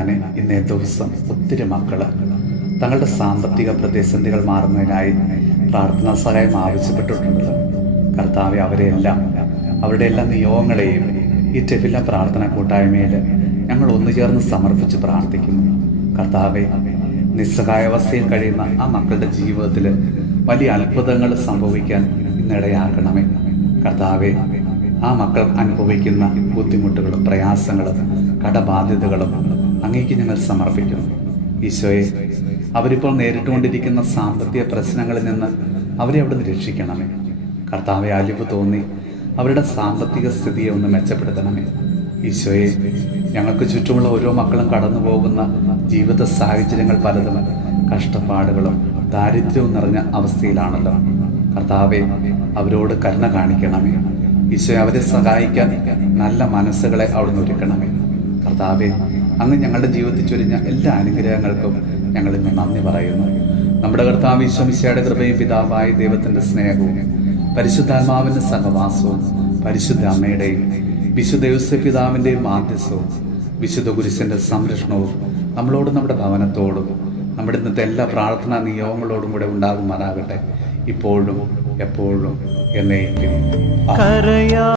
തമ്പുരാനെ, ഇന്നേ ദിവസം ഒത്തിരി മക്കള് തങ്ങളുടെ സാമ്പത്തിക പ്രതിസന്ധികൾ മാറുന്നതിനായി പ്രാർത്ഥനാ സഹായം ആവശ്യപ്പെട്ടിട്ടുണ്ടല്ലോ. കർത്താവെ, അവരുടെ എല്ലാ നിയോഗങ്ങളെയും ഈ ടെഫില പ്രാർത്ഥന കൂട്ടായ്മയിൽ ഞങ്ങൾ ഒന്നുചേർന്ന് സമർപ്പിച്ച് പ്രാർത്ഥിക്കുന്നു. കർത്താവെ, നിസ്സഹായാവസ്ഥയിൽ കഴിയുന്ന ആ മക്കളുടെ ജീവിതത്തിൽ വലിയ അത്ഭുതങ്ങൾ സംഭവിക്കാൻ ഇന്നിടയാക്കണമേ. കർത്താവെ, ആ മക്കൾ അനുഭവിക്കുന്ന ബുദ്ധിമുട്ടുകളും പ്രയാസങ്ങളും കടബാധ്യതകളും അങ്ങേക്ക് ഞങ്ങൾ സമർപ്പിക്കുന്നു. ഈശോയെ, അവരിപ്പോൾ നേരിട്ടുകൊണ്ടിരിക്കുന്ന സാമ്പത്തിക പ്രശ്നങ്ങളിൽ നിന്ന് അവരെ അവിടുന്ന് രക്ഷിക്കണമേ. കർത്താവെ, അലിവ് തോന്നി അവരുടെ സാമ്പത്തിക സ്ഥിതിയെ ഒന്ന് മെച്ചപ്പെടുത്തണമേ. ഈശോയെ, ഞങ്ങൾക്ക് ചുറ്റുമുള്ള ഓരോ മക്കളും കടന്നു പോകുന്ന ജീവിത സാഹചര്യങ്ങൾ പലതും കഷ്ടപ്പാടുകളും ദാരിദ്ര്യവും നിറഞ്ഞ അവസ്ഥയിലാണല്ലോ. കർത്താവെ, അവരോട് കരുണ കാണിക്കണമേ. ഈശോയെ, അവരെ സഹായിക്കാൻ നല്ല മനസ്സുകളെ അവിടുന്ന് ഒരുക്കണമേ. കർത്താവെ, അങ്ങ് ഞങ്ങളുടെ ജീവിതത്തിൽ ചൊരിഞ്ഞ എല്ലാ അനുഗ്രഹങ്ങൾക്കും ഞങ്ങൾ ഇന്ന് നന്ദി പറയുന്നു. നമ്മുടെ കർത്താവ് ഈശോ മിശിഹായുടെ കൃപയും പിതാവായ ദൈവത്തിൻ്റെ സ്നേഹവും പരിശുദ്ധാത്മാവിൻ്റെ സഹവാസവും പരിശുദ്ധ അമ്മയുടെയും വിശുദ്ധ യോസേപ്പ് പിതാവിൻ്റെയും മാധ്യസ്ഥവും വിശുദ്ധ കുരിശിൻ്റെ സംരക്ഷണവും നമ്മളോടും നമ്മുടെ ഭവനത്തോടും നമ്മുടെ ഇന്നത്തെ എല്ലാ പ്രാർത്ഥനാ നിയോഗങ്ങളോടും കൂടെ ഉണ്ടാകുമാറാകട്ടെ, ഇപ്പോഴും എപ്പോഴും എന്നേക്കും.